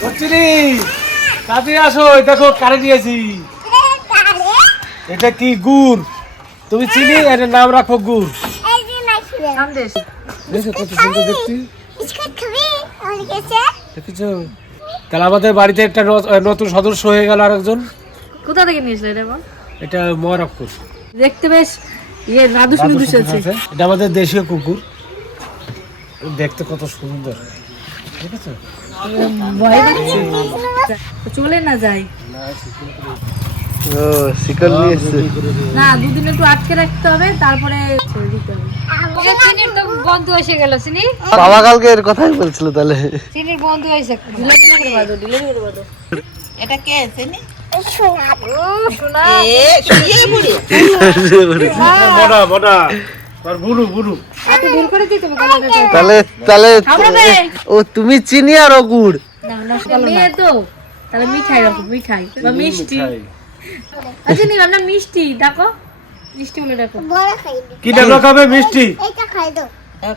চিনি কাজে আসো, দেখো কারে দিয়েছি। এটা কি গুড়? তুমি চিনি এর নাম রাখো গুড়। দেখো কত সুন্দর দেখতে। দেখেছো? তাহলে আমাদের বাড়িতে একটা নতুন সদস্য হয়ে গেল আরেকজন। কোথা থেকে নিয়েছিল এটা বল? এটা ময়রাপুর। দেখতে বেশ ইয়ে রাধু শুনে দুষেছে। এটা আমাদের দেশীয় কুকুর, দেখতে কত সুন্দর। ঠিক আছে, ভয় পাচ্ছে চলে না যায়। ও শিকল নিয়ে এসছে না, দুদিন একটু আটকে রাখতে হবে, তারপরে ছেড়ে দিতে হবে। চিনির তো বন্ধু এসে গেল। চিনি বাবা কালকে এর কথাই বলছিল। তাহলে চিনির বন্ধু এসে ডিলিট করে বাদো, ডিলিট করে বাদো। এটা কে চিনি? শোনা এ শুয়ে পড়ি। বড়া বড়া আর বুড়ু বুড়ু। এত ভুল করে দিতে হবে তাহলে তাহলে খাবে। ও তুমি চিনি আর ও গুড়। না না মেয়ে তো, তাহলে মিঠাই রাখো, মিঠাই বা মিষ্টি। আচ্ছা নি না মিষ্টি ডাকো, মিষ্টি বলে ডাকো। কি ডাকলো খাবে? মিষ্টি।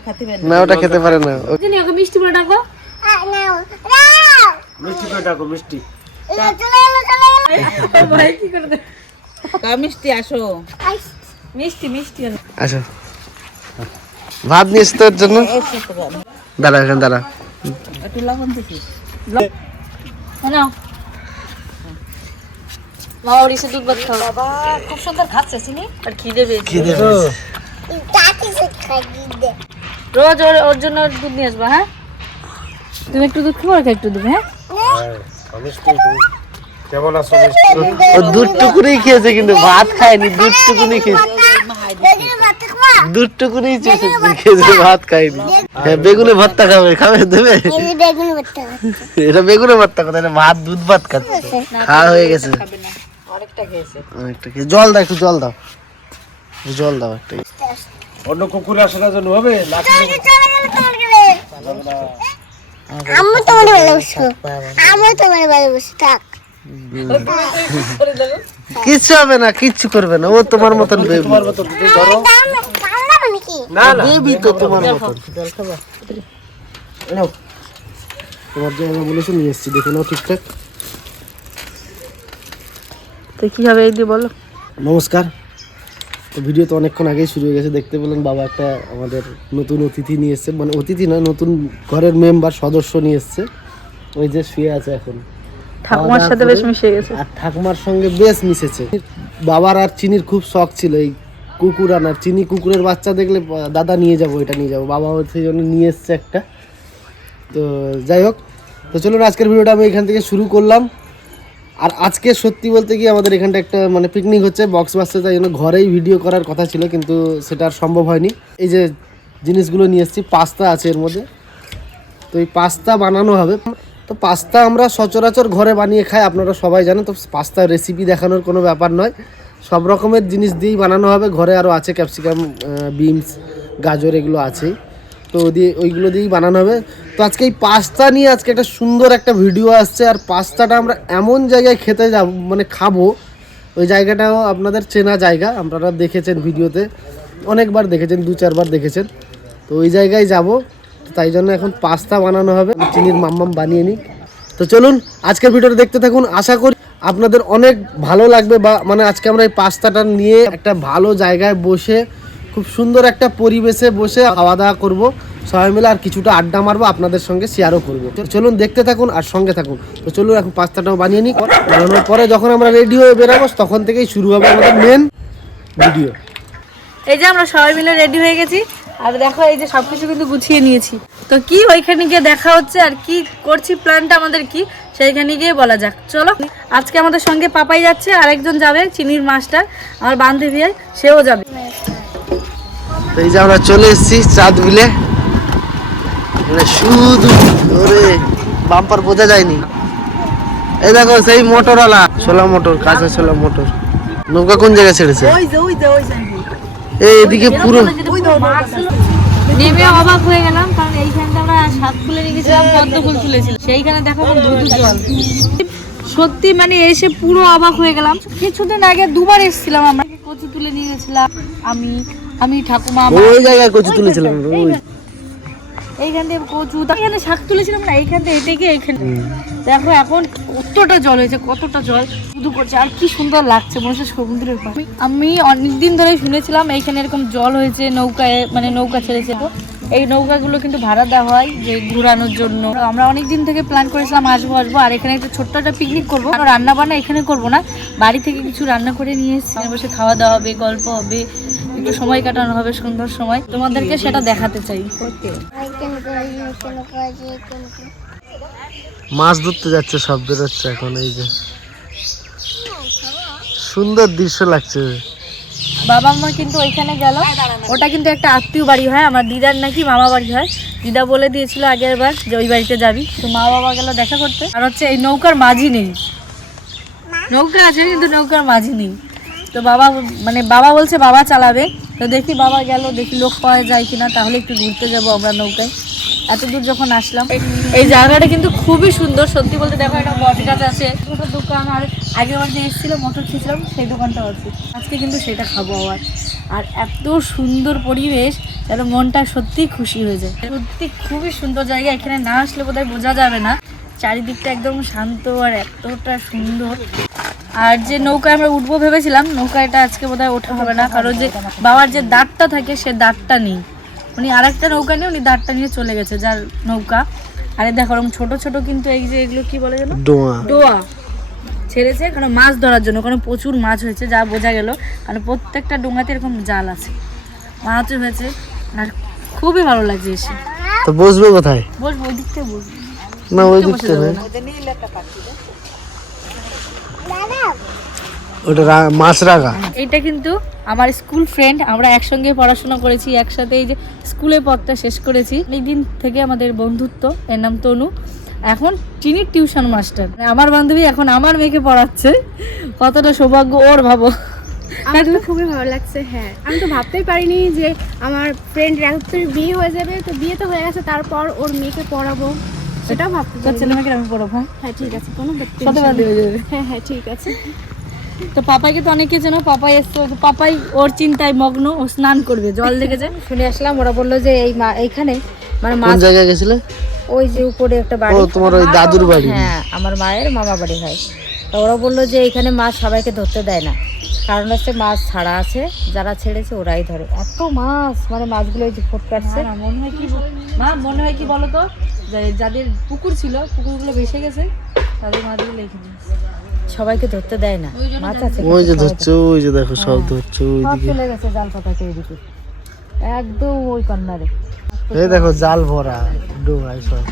খাতে পারি না ওটা খেতে পারে না। চিনি ওকে মিষ্টি বলে ডাকো। মিষ্টি করে ডাকো, মিষ্টি। ভাই কি করে দে? কা মিষ্টি আসো। মিষ্টি মিষ্টি আচ্ছা ভাত নিয়ে এসছে তোর জন্য। দাঁড়া এখানে দাঁড়া। একটু লবণ দিছি। নাও বাবা ওরিসে দুধ ভাত খাও। বাবা খুব সুন্দর খাচ্ছে চিনি। আর খিদে পেয়েছে। খিদে তো রোজ ওর জন্য দুধ নিয়ে আসবা। হ্যাঁ তুমি একটু দুধ খাবো, আর একটু দুধ। হ্যাঁ মিষ্টি। তুমি কেমন আছো? মিষ্টি। ও দুধ টুকুনি খেয়েছে কিন্তু ভাত খায়নি। দুধ টুকুনি খেয়েছে, দুধ টুকুনি খেয়েছে, ভাত খায়নি। হ্যাঁ বেগুনে ভর্তা খাবে, খাবে দেবে। এটা বেগুনে ভর্তা কথা, এটা ভাত দুধ ভাত খাচ্ছে। খাওয়া হয়ে গেছে অনেকটা খেয়েছে। অনেকটা খেয়ে। জল দাও, একটু জল দাও, জল দাও একটা। অন্য কুকুরে আসার জন্য হবে লাঠি। আমি তোমার ভালোবাসো, আমি তোমার ভালোবাসি। থাক কিচ্ছু হবে না, কিচ্ছু করবে না। ও তোমার মতন বেবি। তোমার মতো তুমি ধরো। না না বেবি তো তোমার মতন। জল খাবো। নাও, তোমার যে আমরা বলেছি নিয়ে এসেছি, দেখে নাও ঠিকঠাক। তো কি হবে এই দিয়ে বলো। নমস্কার। তো ভিডিও তো অনেকক্ষণ আগেই শুরু হয়ে গেছে। দেখতে পেলেন বাবা একটা আমাদের নতুন অতিথি নিয়ে এসছে, মানে অতিথি না, নতুন ঘরের মেম্বার সদস্য নিয়ে এসছে। ওই যে শুয়ে আছে এখন, ঠাকুমার সাথে বেশ মিশে গেছে। আর ঠাকুমার সঙ্গে বেশ মিশেছে। বাবার আর চিনির খুব শখ ছিল এই কুকুর আনার। চিনি কুকুরের বাচ্চা দেখলে দাদা নিয়ে যাবো, এটা নিয়ে যাবো। বাবা সেই জন্য নিয়ে এসছে একটা। তো যাই হোক, তো চলুন আজকের ভিডিওটা আমি এখান থেকে শুরু করলাম। আর আজকে সত্যি বলতে কি আমাদের এখানটা একটা মানে পিকনিক হচ্ছে, বক্স বাসছে, তাই জন্য ঘরেই ভিডিও করার কথা ছিল, কিন্তু সেটা আর সম্ভব হয়নি। এই যে জিনিসগুলো নিয়ে এসেছি, পাস্তা আছে এর মধ্যে। তো এই পাস্তা বানানো হবে। তো পাস্তা আমরা সচরাচর ঘরে বানিয়ে খাই, আপনারা সবাই জানেন। তো পাস্তার রেসিপি দেখানোর কোনো ব্যাপার নয়, সব রকমের জিনিস দিয়েই বানানো হবে। ঘরে আরও আছে ক্যাপসিকাম, বিনস, গাজর, এগুলো আছেই। তো ওইগুলো দিয়েই বানানো হবে। তো আজকে এই পাস্তা নিয়ে আজকে একটা সুন্দর একটা ভিডিও আসছে। আর পাস্তাটা আমরা এমন জায়গায় খেতে যাব, মানে খাবো, ওই জায়গাটাও আপনাদের চেনা জায়গা, আপনারা দেখেছেন ভিডিওতে, অনেকবার দেখেছেন, 2-4 বার দেখেছেন। তো ওই জায়গায় যাব, তাই জন্য এখন পাস্তা বানানো হবে। চিনির মাম্মাম বানিয়ে নিই। তো চলুন আজকের ভিডিওটা দেখতে থাকুন, আশা করি আপনাদের অনেক ভালো লাগবে। বা মানে আজকে আমরা এই পাস্তাটা নিয়ে একটা ভালো জায়গায় বসে, খুব সুন্দর একটা পরিবেশে বসে খাওয়া দাওয়া করবো সবাই মিলে, আর কিছুটা আড্ডা মারবো, আপনাদের সঙ্গে শেয়ারও করবো। চলুন দেখতে থাকুন আর সঙ্গে থাকুন। তো চলুন এখন পাস্তাটাও বানিয়ে নিই। বানানোর পরে যখন আমরা রেডি হয়ে বেরোবো, তখন থেকেই শুরু হবে আমাদের মেন ভিডিও। এই যে আমরা সবাই মিলে রেডি হয়ে গেছি, আর দেখো এই যে সবকিছু কিন্তু গুছিয়ে নিয়েছি। তো কি ওইখানে গিয়ে দেখা হচ্ছে, আর কি করছি, প্ল্যানটা আমাদের কি, সেইখানে গিয়ে বলা যাক। চলো, আজকে আমাদের সঙ্গে পাপাই যাচ্ছে, আরেকজন যাবে চিনির মাস্টার, আমার বান্ধবী, সেও যাবে। এই যে আমরা চলে এসেছি চাঁদ বিলে। শুধু ওরে বাম্পার বোঝা যায়নি। এই দেখো সেই মোটরওয়ালা, ছোলা মোটর, কাঁচা ছোলা মোটর। নৌকা কোন জায়গায় ছেড়েছে? এইদিকে পুরো নেমে অবাক হয়ে গেলাম, কারণ এইখানটা আমরা সাত ফুলে নিয়ে গেছিলাম, পদ্ম ফুল তুলেছিলাম, সেইখানে দেখো ধুধু জল। সত্যি মানে এসে পুরো অবাক হয়ে গেলাম। কিছুদিন আগে 2বার এসেছিলাম আমরা, কচু তুলে নিয়ে গেছিলাম আমি ঠাকুমা। ওই জায়গায় কচু তুলেছিলাম। এইখান থেকে কচু, এখানে শাক তুলেছিলাম না, এইখান থেকে হেঁটে গিয়ে এইখানে দেখো এখন কতটা জল হয়েছে, কতটা জল শুধু করছে, আর কি সুন্দর লাগছে মনে হচ্ছে সমুদ্রের পাশে। আমি অনেকদিন ধরে শুনেছিলাম এইখানে এরকম জল হয়েছে, নৌকায় মানে নৌকা ছেড়েছে, তো এই নৌকাগুলো কিন্তু ভাড়া দেওয়া হয় যে ঘোরানোর জন্য। আমরা অনেক দিন থেকে প্ল্যান করেছিলাম আসবো, আর এখানে একটা ছোট্ট একটা পিকনিক করবো, রান্না বান্না এখানে করবো না, বাড়ি থেকে কিছু রান্না করে নিয়ে এসেছি, বসে খাওয়া দাওয়া হবে, গল্প হবে, একটু সময় কাটানো হবে, সুন্দর সময়, তোমাদেরকে সেটা দেখাতে চাই। মাছ ধরতে যাচ্ছে, সব বেরোচ্ছে এখন। এই যে সুন্দর দৃশ্য লাগছে। বাবা মা কিন্তু ওইখানে গেল, ওটা কিন্তু একটা আত্মীয় বাড়ি হয়, আমার দিদার নাকি মামা বাড়ি হয়, দিদা বলে দিয়েছিল আগের বার যে ওই বাড়িতে যাবি, তো মা বাবা গেল দেখা করতে। আর হচ্ছে এই নৌকার মাঝি নেই, নৌকা আছে কিন্তু নৌকার মাঝি নেই, তো বাবা মানে বাবা বলছে বাবা চালাবে, তো দেখি বাবা গেল, দেখি লোক পাওয়া যায় কিনা, তাহলে একটু ঘুরতে যাবো আমরা নৌকায়। এত দূর যখন আসলাম, এই জায়গাটা কিন্তু খুবই সুন্দর সত্যি বলতে। দেখো একটা বট গাছ আছে, ছোটো দোকান, আর আগের বার যে এসেছিলো মটর খেয়েছিলাম সেই দোকানটাও আছে, আজকে কিন্তু সেটা খাবো আবার। আর এত সুন্দর পরিবেশ যেন মনটা সত্যিই খুশি হয়ে যায়, সত্যি খুবই সুন্দর জায়গা, এখানে না আসলে বোধহয় বোঝা যাবে না, চারিদিকটা একদম শান্ত আর এতটা সুন্দর। আর যে নৌকায় আমরা উঠবো ভেবেছিলাম, নৌকাটা আজকে বোধহয় ওঠা হবে না, কারণ যে বাবার যে দাঁতটা থাকে সে দাঁতটা নেই, উনি আর একটা নৌকা নিয়ে উনি দাঁতটা নিয়ে চলে গেছে যার নৌকা। আরে দেখো এরকম ছোট ছোট কিন্তু এই যে এগুলো কি বলে যেন ডোয়া ছেড়েছে, কারণ মাছ ধরার জন্য, কারণ প্রচুর মাছ হয়েছে যা বোঝা গেল, কারণ প্রত্যেকটা ডোঙাতে এরকম জাল আছে, মাছ হয়েছে, আর খুবই ভালো লাগছে এসে। তো বসবে কোথায়? বসবো ওই দিক থেকে, বসবো না ওই দিক থেকে, ওটা মাছ রাখা। এটা কিন্তু আমার স্কুল ফ্রেন্ড, আমরা একসঙ্গে পড়াশোনা করেছি একসাথে, এই যে স্কুলে পথটা শেষ করেছি, এই দিন থেকে আমাদের বন্ধুত্ব। এর নাম তনু, এখন চিনির টিউশন মাস্টার, আমার বান্ধবী এখন আমার মেয়েকে পড়াচ্ছে, কতটা সৌভাগ্য ওর, ভাবো। আমার তো খুবই ভালো লাগছে। হ্যাঁ, আমি তো ভাবতেই পারিনি যে আমার ফ্রেন্ড রাহুলের বিয়ে হয়ে যাবে, তো বিয়ে তো হয়ে গেছে, তারপর ওর মেয়েকে পড়াবো, সেটাও ভাবতে তোর ছেলে মেয়েকে আমি পড়াবো। হ্যাঁ ঠিক আছে, কোনো সাথে বান্ধবী হয়ে যাবে। হ্যাঁ হ্যাঁ ঠিক আছে। তো পাপাইকে তো অনেকে চেনো, পাপাই এসছে, পাপাই ওর চিন্তায় মগ্ন, ও স্নান করবে, জল দেখেছে শুনে আসলাম, ওরা বললো যে এইখানে মানে কোন জায়গায় গেছিলে? ওই যে উপরে একটা বাড়ি, ও তোমার ওই দাদুর বাড়ি? হ্যাঁ আমার মায়ের মামা বাড়ি হয়, তো ওরা বললো যে এখানে মাছ সবাইকে ধরতে দেয় না, কারণ হচ্ছে মাছ ছাড়া আছে, যারা ছেড়েছে ওরাই ধরে, এত মাছ, মানে মাছগুলো যে ফোট কাটছে। মনে হয় কি মা, মনে হয় কি বলো তো, যাদের পুকুর ছিল পুকুরগুলো ভেসে গেছে, তাদের মাছগুলো এখানে সবাইকে ধরতে দেয় না, মাছ আছে ওই যে ধরছে, ওই যে দেখো সব ধরছে ওইদিকে, চলে গেছে জাল পাতাতে এইদিকে একদম ওই কর্নারে, এই দেখো জাল ভরা ডোঙায় সব।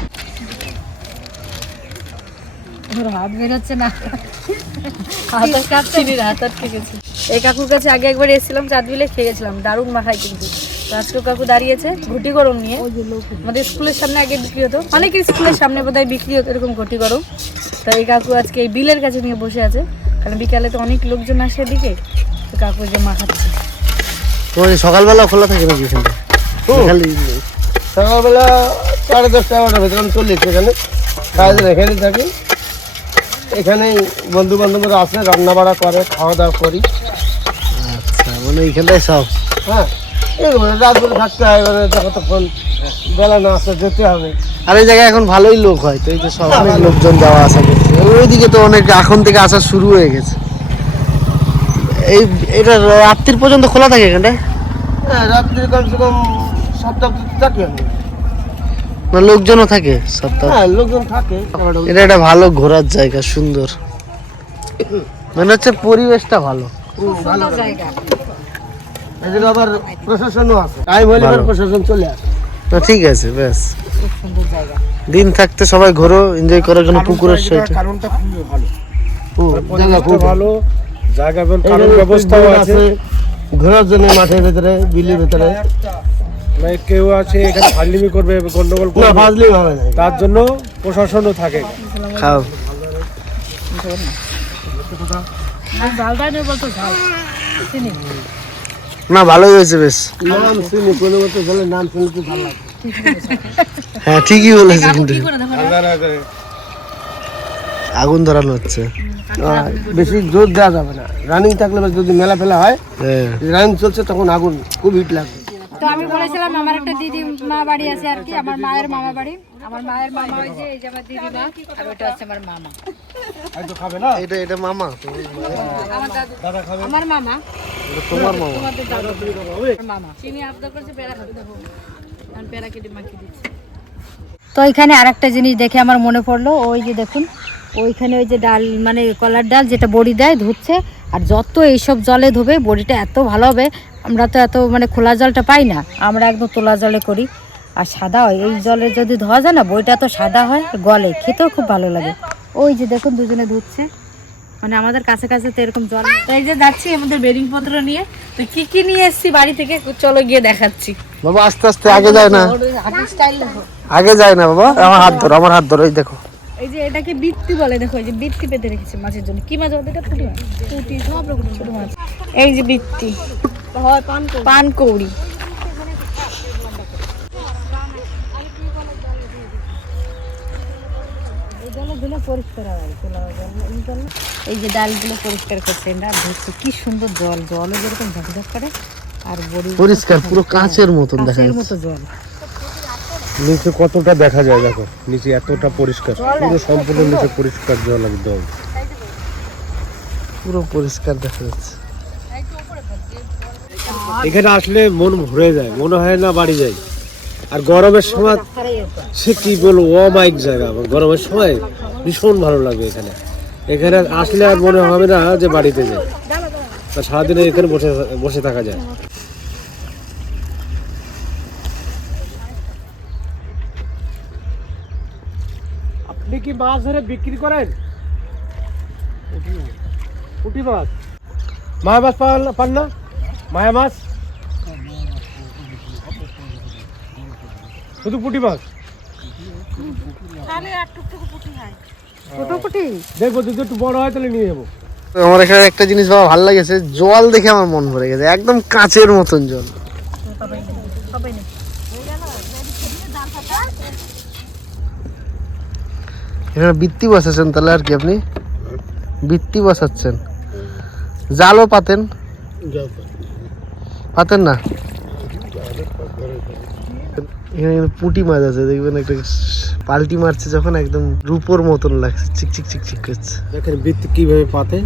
ওর হাত বেরোচ্ছে না, হাত কাটছে, হাত আটকে গেছে। এই কাকুর কাছে আগে একবার এসেছিলাম, চাঁদ বিলে খেয়ে গেছিলাম, দারুণ মাখায় কিন্তু। তো আজকে কাকু দাঁড়িয়েছে ঘটি গরম নিয়ে, আমাদের স্কুলের সামনে আগে বিক্রি হতো, অনেকের স্কুলের সামনে বোধহয় বিক্রি হতো এরকম ঘটি গরম, তো এই কাকু আজকে এই বিলের কাছে নিয়ে বসে আছে, কারণ বিকালে তো অনেক লোকজন আসে এদিকে, তো কাকু যে মাখাচ্ছে। তোমার সকালবেলা খোলা থাকে নাকি এখানটা? সকালবেলা 10:30 11টার ভেতরে আমি চলে এসেছি এখানে, সারাদিন এখানেই থাকি, এখানেই বন্ধু বান্ধবরা আসে, রান্না বাড়া করে, খাওয়া দাওয়া করি। আচ্ছা, মানে এইখানটায় সব। হ্যাঁ, এই রাত করে থাকতে হয়, মানে যতক্ষণ বেলা না আসলে যেতে হবে। আর এই জায়গায় এখন ভালোই লোক হয়, তো এই যে সব অনেক লোকজন যাওয়া আসা করছে, ওইদিকে তো অনেক এখন থেকে আসা শুরু হয়ে গেছে। এটা রাত্রির পর্যন্ত খোলা থাকে এখানটায়? হ্যাঁ, রাত্রি কমসে কম 7টা থাকি আমি। না লোকজনও থাকে সপ্তাহ? হ্যাঁ, লোকজন থাকে। এটা একটা ভালো ঘোরার জায়গা, সুন্দর, মানে হচ্ছে পরিবেশটা ভালো, ভালো জায়গা। এদিকে আবার প্রশাসনও আছে, টাইম হলে আবার প্রশাসন চলে আসে। না ঠিক আছে, বেশ দিন থাকতে সবাই ঘোরো, এনজয় করার জন্য পুকুরের সাইডে। কারণটা খুবই ভালো, জায়গা খুব ভালো, জায়গা কারণ ব্যবস্থাও আছে ঘোরার জন্য, মাঠের ভিতরে, বিলের ভিতরে। কেউ আছে এখানে ফাজলিমি করবে, গন্ডগোল করবে না, ফাজলিমি হবে না, তার জন্য প্রশাসনও থাকে। খাও না, ভালোই হয়েছে বেশ। নাম শুনি কোনো মতো বলে, নাম শুনলে তো ভালো লাগে। হ্যাঁ ঠিকই বলেছে, কিন্তু আগুন ধরানো হচ্ছে, বেশি জোর দেওয়া যাবে না, রানিং থাকলে যদি মেলা ফেলা হয়, হ্যাঁ রানিং চলছে তখন আগুন খুব হিট লাগবে। তো আমি বলেছিলাম আমার একটা দিদি মা বাড়ি আছে আর কি, আমার মায়ের মামা বাড়ি। আমার মায়ের মামা ওই যে এই যে আমার দিদি মা, আর ওটা হচ্ছে আমার মামা। একটু খাবে না? এটা মামা, আমার দাদু, দাদা খাবে? আমার মামা, এটা তোমার মামা। তোমাদের দাদু, তুমি খাবে? ওই, মামা। চিনি আবদার করছে পেড়া খাবে, দেখো আমি পেড়া কেটে মাখিয়ে দিচ্ছি। তো এখানে আরেকটা জিনিস দেখে আমার মনে পড়লো, ওই যে দেখুন ওইখানে ওই যে ডাল মানে কলার ডাল যেটা বড়ি দেয় ধুচ্ছে, আর যত এইসব জলে ধোবে বড়িটা এত ভালো হবে। আমরা তো এত মানে খোলা জলটা পাই না, আমরা একদম তোলা জলে করি, আর সাদা হয়। এই জলে যদি ধোয়া যায় না বড়িটা তো সাদা হয়, গলে খেতেও খুব ভালো লাগে। ওই যে দেখুন দুজনে ধুচ্ছে, মানে আমাদের কাছে কাছে তো এরকম জল। তো এই যে যাচ্ছি আমাদের বেডিং পত্র নিয়ে, তো কি কি নিয়ে এসেছি বাড়ি থেকে চলো গিয়ে দেখাচ্ছি। বাবা আস্তে আস্তে, আগে যায় না, হাতের স্টাইল দেখো। আগে যায় না বাবা, আমার হাত ধরো, আমার হাত ধরো। এই দেখো, এই যে এটাকে বৃত্তি বলে, দেখো এই যে বৃত্তি পেতে রেখেছি মাছের জন্য। কি মাছ ওটা? পুঁটি মাছ, পুঁটি সব রকম ছোট মাছ। এই যে বৃত্তি, পানকৌড়ি। এই যে ডালগুলো পরিষ্কার করছে না, ধুচ্ছে, কি সুন্দর জল, জলও যেরকম ঝকঝক করে, আর বড়ি পরিষ্কার পুরো কাঁচের মতন দেখা কাঁচের যাচ্ছে। মতো জল। নিচে কতটা দেখা যায় দেখো, নিচে এতটা পরিষ্কার, পুরো সম্পূর্ণ নিচে পরিষ্কার জল একদম। পুরো পরিষ্কার দেখা যাচ্ছে। এখানে আসলে মন ভরে যায়, মনে হয় না বাড়ি যাই। আর গরমের সময় সে কি বলবো, অমাইক জায়গা। গরমের সময় ভীষণ ভালো লাগে এখানে। এখানে আসলে আর মনে হবে না যে বাড়িতে যাই, সারাদিন এখানে বসে বসে থাকা যায়। আপনি কি মাছ ধরে বিক্রি করেন? পুঁটি মাছ, মায়া মাছ পান না? মায়া মাছ শুধু পুঁটি মাছ? ছোট পুঁটি দেখবো যদি একটু বড় হয় তাহলে নিয়ে যাবো। আমার এখানে একটা জিনিস বাবা ভালো লাগেছে, জল দেখে আমার মন ভরে গেছে, একদম কাঁচের মতন জল। এখানে বৃত্তি বসাচ্ছেন তাহলে, আর কি আপনি বৃত্তি বসাচ্ছেন? জালও পাতেন? পাতেন না? এখানে কিন্তু পুঁটি মাছ আছে, দেখবেন একটা পাল্টি মারছে যখন, একদম রূপোর মতন লাগছে, চিকচিক চিকচিক করছে। দেখেন বৃত্তি কিভাবে পাতে,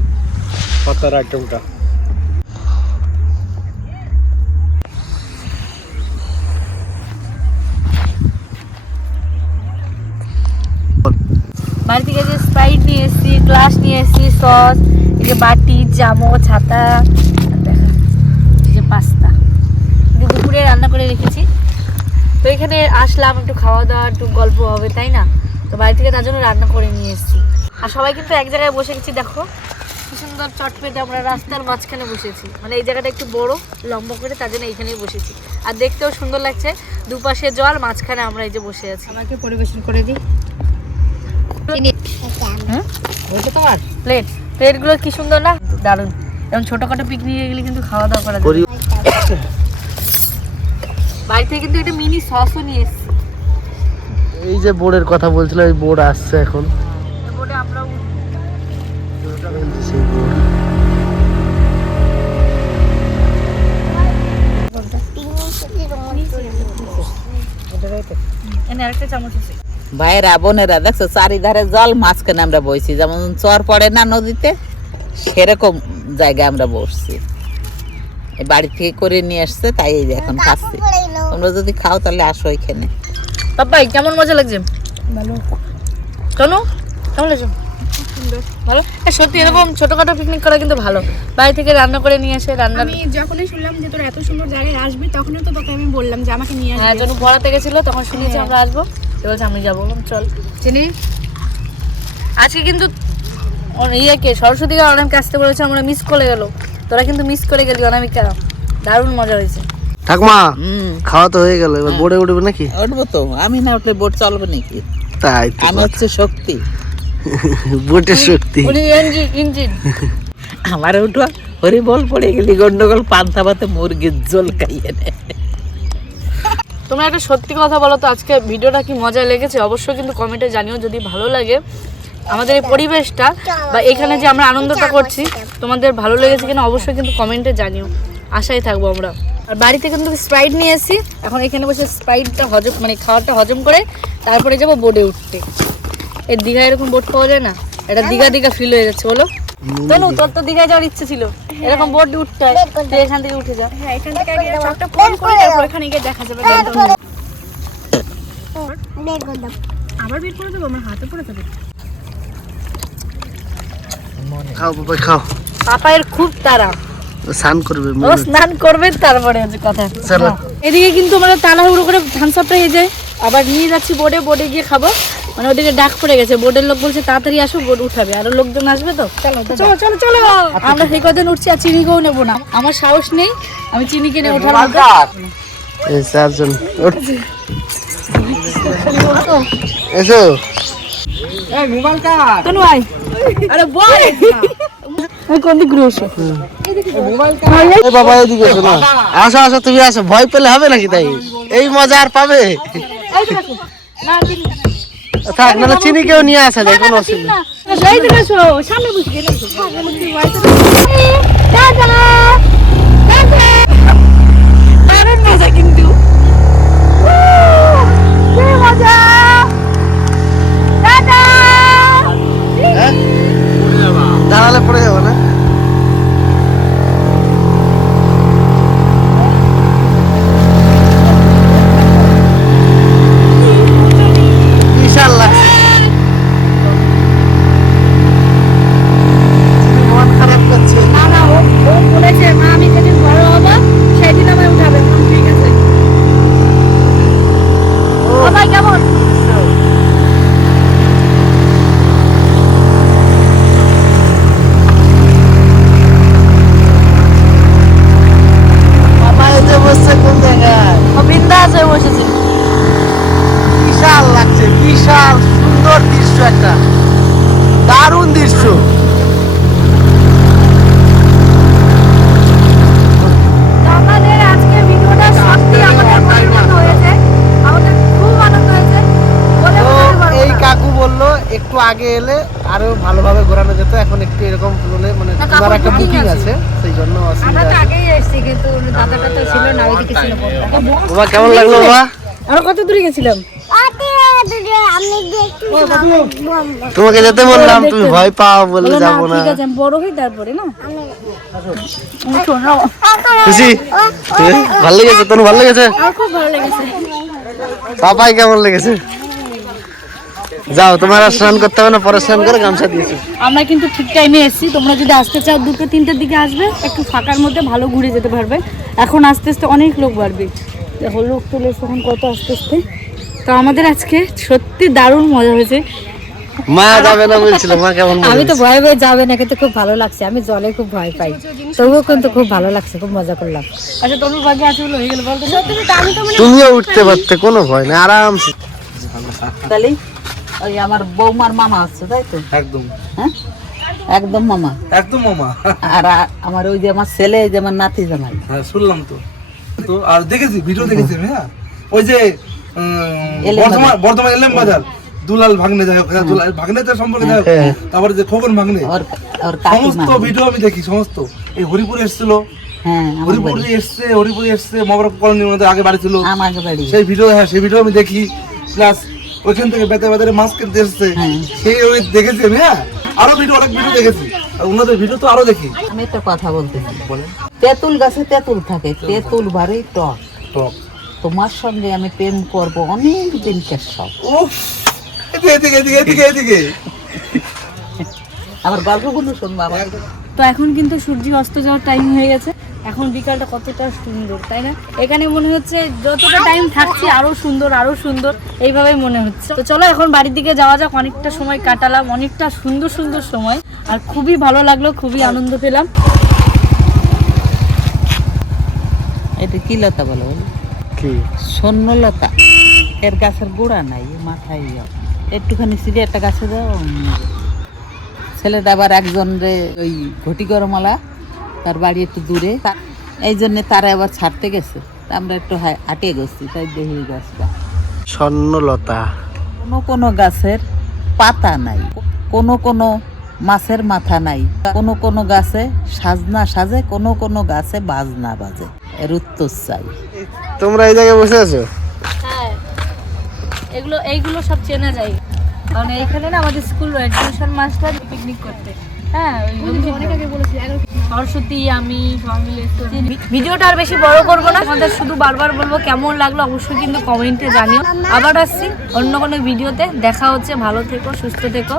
পাতার আইটেমটা। বাড়ি থেকে যে স্প্রাইট নিয়ে এসেছি, গ্লাস নিয়ে এসেছি, সস, এই যে বাটি, চামচ, ছাতা, দেখেন এই যে পাস্তা, দুপুরে রান্না করে রেখেছি। তো এখানে আসলাম একটু খাওয়া দাওয়া, একটু গল্প হবে, তাই না? তো বাড়ি থেকে তার জন্য রান্না করে নিয়ে এসেছি। আর সবাই কিন্তু এক জায়গায় বসে গেছি, দেখো কি সুন্দর চটপেটে আমরা রাস্তার মাঝখানে বসেছি। মানে এই জায়গাটা একটু বড় লম্বা করে, তার জন্য এইখানেই বসেছি। আর দেখতেও সুন্দর লাগছে, দুপাশে জল, মাঝখানে আমরা এই যে বসে আছি। আমাকে পরিবেশন করে দিই। বলছো তোমার প্লেটগুলো কি সুন্দর না, দারুণ। এবং ছোটখাটো পিকনিকে গেলে কিন্তু খাওয়া দাওয়া করা যায়। বাড়ি থেকে কিন্তু একটা মিনি সসও নিয়ে এসেছি। এই যে বোর্ডের কথা বলছিল, এই বোর্ড আসছে এখন। বোর্ডে আমরাও সেই বোর্ড। এনে আরেকটা চামচ আছে। ভাইয়েরা বোনেরা দেখছো চারিধারে জল, মাঝখানে আমরা বসছি, যেমন চর পড়ে না নদীতে, সেরকম জায়গায় আমরা বসছি। এই বাড়ি থেকে করে নিয়ে আসছে, তাই এই যে এখন খাচ্ছি। তোমরা যদি খাও তাহলে আসো এখানে। বাবাই কেমন মজা লাগছে? ভালো। চলো কেমন লাগছে? ভালো। সত্যি এরকম ছোটখাটো পিকনিক করা কিন্তু ভালো। বাড়ি থেকে রান্না করে নিয়ে এসে রান্না। আমি যখনই শুনলাম যে তোরা এত সুন্দর জায়গায় আসবি, তখনই তো তোকে আমি বললাম যে আমাকে নিয়ে হ্যাঁ, আসবি। যখন পড়াতে গেছিল তখন শুনেছি আমরা আসবো, বলছে আমি যাবো, চল চিনি। আজকে কিন্তু ইয়েকে সরস্বতীকে অনামিকা আসতে বলেছে, আমরা মিস করে গেল। তোরা কিন্তু মিস করে গেলি অনামিকা, দারুণ মজা হয়েছে। ঠাকুমা খাওয়া তো হয়ে গেল, এবার বোর্ডে উঠবে নাকি? উঠবো তো, আমি না উঠলে বোট চলবে নাকি? তাই তো, আমি হচ্ছে শক্তি, বোটের শক্তি। উনি ইঞ্জিন। আমার উঠো হরি বল পড়ে গেলি গন্ডগোল, পান্তা ভাতে মুরগির জল খাইয়ে নে। তোমরা একটা সত্যি কথা বলো তো, আজকে ভিডিওটা কি মজা লেগেছে? অবশ্যই কিন্তু কমেন্টে জানিও। যদি ভালো লাগে আমাদের এই পরিবেশটা বা এখানে যে আমরা আনন্দটা করছি, তোমাদের ভালো লেগেছে কিনা অবশ্যই কিন্তু কমেন্টে জানিও। আশায় থাকবো আমরা। আর বাড়িতে কিন্তু স্প্রাইট নিয়ে এসেছি, এখন এখানে বসে স্প্রাইটটা হজম মানে খাওয়াটা হজম করে তারপরে যাবো বোটে উঠতে। এই দীঘায় এরকম বোট পাওয়া যায় না, এটা দীঘা দীঘা ফিল হয়ে যাচ্ছে বলো। তনু তোর তো দীঘায় যাওয়ার ইচ্ছে ছিল, এরকম বোট উঠতে হয়, তুই এখান থেকে উঠে যা। হ্যাঁ, এখান থেকে আগে সবটা ফোন করে তারপর ওখানে গিয়ে দেখা যাবে। আবার বের করে দেবো, আমার হাতে পড়ে যাবে। খাও বাবা খাও, পাপায়ের খুব তাড়া, স্নান করবে ও স্নান করবে তারপরে হচ্ছে কথা। চলো। এদিকে কিন্তু আমরা তাড়াহুড়ো করে থামসাপটা হয়ে যায়, আবার নিয়ে যাচ্ছি বোটে, বোটে গিয়ে খাবো। মানে ওদিকে ডাক পড়ে গেছে, বোটের লোক বলছে তাড়াতাড়ি আসো, বোট উঠাবে, আরো লোকজন আসবে তো। চলো চলো চলো চলো, আমরা সেই কদিন উঠছি আর চিনিকেও নেবো না, আমার সাহস নেই, আমি চিনিকে নিয়ে ওঠার মতো। এই চারজন এসো। তনু আয়, আরে বল আমি কোন দিক ঘুরে আসো। এই বাবা এদিকে এসো না, আসো আসো তুমি আসো, ভয় পেলে হবে নাকি? তাই এই মজা আর পাবে? থাক, নাহলে চিনি কেউ নিয়ে আসা যায়, কোনো অসুবিধা নেই। এই দিকে আসো, সামনে বসে দারুণ মজা কিন্তু, মজা। দাঁড়ালে পড়ে যাবো না? বিশাল লাগছে, মন খারাপ করছে। না না, ও বলেছে মা আমি যেদিন বড় হবো সেদিন আমায় উঠাবে। ঠিক আছে সবাই কেমন? বাবা এই যে বসছে কোন জায়গায়? ও বিন্দাস হয়ে বসেছে। বিশাল লাগছে, বিশাল সুন্দর দৃশ্য, একটা দারুণ দৃশ্য। তো আমাদের আজকে ভিডিওটা সত্যি আমাদের মনের মতো হয়েছে, আমাদের খুব আনন্দ হয়েছে বলে তো বোঝাতে পারবো এই না। কাকু বললো একটু আগে এলে আরো ভালোভাবে ঘোরানো যেত, এখন একটু এরকম হলে মানে না, তোমার কাকুর একটা booking বুকিং আছে। আছে, সেই জন্য আমরা অসুবিধা তো আছে। আগেই এসেছি, কিন্তু দাদাটা তো ছিল না, ওইদিকে ছিল বোটটা। বাবা কেমন লাগলো বাবা? আর কত দূরে গেছিলাম? আমি দেখি তোমাকে যেতে বললাম, তুমি ভয় পাও বলে বলো না, যাবো না। ঠিক আছে আমি বড় হই তারপরে না। খুশি? ভালো লেগেছে? তোর ভালো লেগেছে? আমার খুব ভালো লেগেছে। পাপাই কেমন লেগেছে? যাও, তোমার আর স্নান করতে হবে না, পরে স্নান করে গামছা দিয়েছি। আমরা কিন্তু ঠিক টাইমে এসেছি, তোমরা যদি আসতে চাও 2-3টার দিকে আসবে, একটু ফাঁকার মধ্যে ভালো ঘুরে যেতে পারবে। এখন আস্তে আস্তে অনেক লোক বাড়বে, দেখো লোক চলে এসে এখন কত আস্তে আস্তে। তো আমাদের আজকে সত্যি দারুণ মজা হয়েছে। মা যাবে না বলছিল, মা কেমন আমি তো বলেছে? ভয় ভয়ে যাবে না, কিন্তু খুব ভালো লাগছে। আমি জলে খুব ভয় পাই, তবুও কিন্তু খুব ভালো লাগছে, খুব মজা করলাম। আচ্ছা তোমার ভাগ্যে আছে বলে হয়ে গেল বলতে। সত্যি তো আমি তো মানে তুমিও উঠতে পারতে, কোনো ভয় নেই, আরামসে। তাহলে ওই আমার বৌমার মামা আছে, তাই তো? একদম হ্যাঁ, একদম মামা। একদম মামা। আর আমার ওই যে আমার ছেলে, এই যে আমার নাতি জামাই। হ্যাঁ শুনলাম তো, তো আর দেখেছি, ভিডিও দেখেছি আমি। হ্যাঁ ওই যে এলেম বর্ধমান এলেম বাজার দুলাল ভাগ্নে, যাই হোক দুলাল ভাগ্নে তো সম্পর্কে যাই হোক, তারপরে যে খোকন ভাগ্নে, ওর সমস্ত কাকিমা। ভিডিও আমি দেখি, সমস্ত। এই হরিপুরে এসেছিল, হ্যাঁ, আমার বাড়ি, হরিপুরে এসছে মহাবরক কলোনির মধ্যে আগে বাড়ি ছিল, আমাকে বাড়ি। সেই ভিডিও, হ্যাঁ সেই ভিডিও আমি দেখি। প্লাস ওইখান থেকে বেতে বেতারে মাছ কিনতে এসছে, হ্যাঁ। সেই ওই দেখেছি আমি। হ্যাঁ আরো ভিডিও, অনেক ভিডিও দেখেছি, আর ওনাদের ভিডিও তো আরো দেখি। আমি একটা কথা বলতেছি, তেঁতুল গাছে তেঁতুল থাকে, তেঁতুল বাড়ি টক। টক তোমার সঙ্গে আমি প্রেম করব অনেক দিন কেসব। উফ, এদিকে এদিকে এদিকে এদিকে এদিকে। আমার গল্পগুলো শুনবো আমার। তো এখন কিন্তু সূর্য অস্ত যাওয়ার টাইম হয়ে গেছে, এখন বিকালটা কতটা সুন্দর তাই না? এখানে মনে হচ্ছে যতটা টাইম থাকছি আরো সুন্দর আরো সুন্দর, এইভাবেই মনে হচ্ছে। তো চলো এখন বাড়ির দিকে যাওয়া যাক, অনেকটা সময় কাটালাম, অনেকটা সুন্দর সুন্দর সময়, আর খুবই ভালো লাগলো, খুবই আনন্দ পেলাম। এটা কি লতা বলো? কি স্বর্ণলতা। এর গাছের গোড়া নাই, মাথায় একটুখানি সিঁড়ি একটা গাছে দাও। ছেলেটা আবার একজন রে ওই ঘটি গরমালা, তার বাড়ি একটু দূরে, এই জন্য তারা আবার ছাড়তে গেছে, তা আমরা একটু হাঁটিয়ে গেছি, তাই দেখি গাছটা। স্বর্ণলতা। কোনো কোনো গাছের পাতা নাই, কোনো কোনো মাছের মাথা নাই, কোনো কোনো গাছে সাজনা সাজে, কোনো কোনো গাছে বাজনা বাজে, এর উত্তর চাই। তোমরা এই জায়গায় বসে আছো? হ্যাঁ, এইগুলো সব চেনা যায়, কারণ এইখানে না আমাদের স্কুল টিউশন মাস্টার পিকনিক করতে। হ্যাঁ, অনেক আগে বলেছি সরস্বতী, আমি সবাই মিলে এসেছি। ভিডিওটা আর বেশি বড় করবো না, আমাদের শুধু বারবার বলবো কেমন লাগলো অবশ্যই কিন্তু কমেন্টে জানিও। আবার আসছি অন্য কোনো ভিডিওতে, দেখা হচ্ছে। ভালো থেকো, সুস্থ থেকো।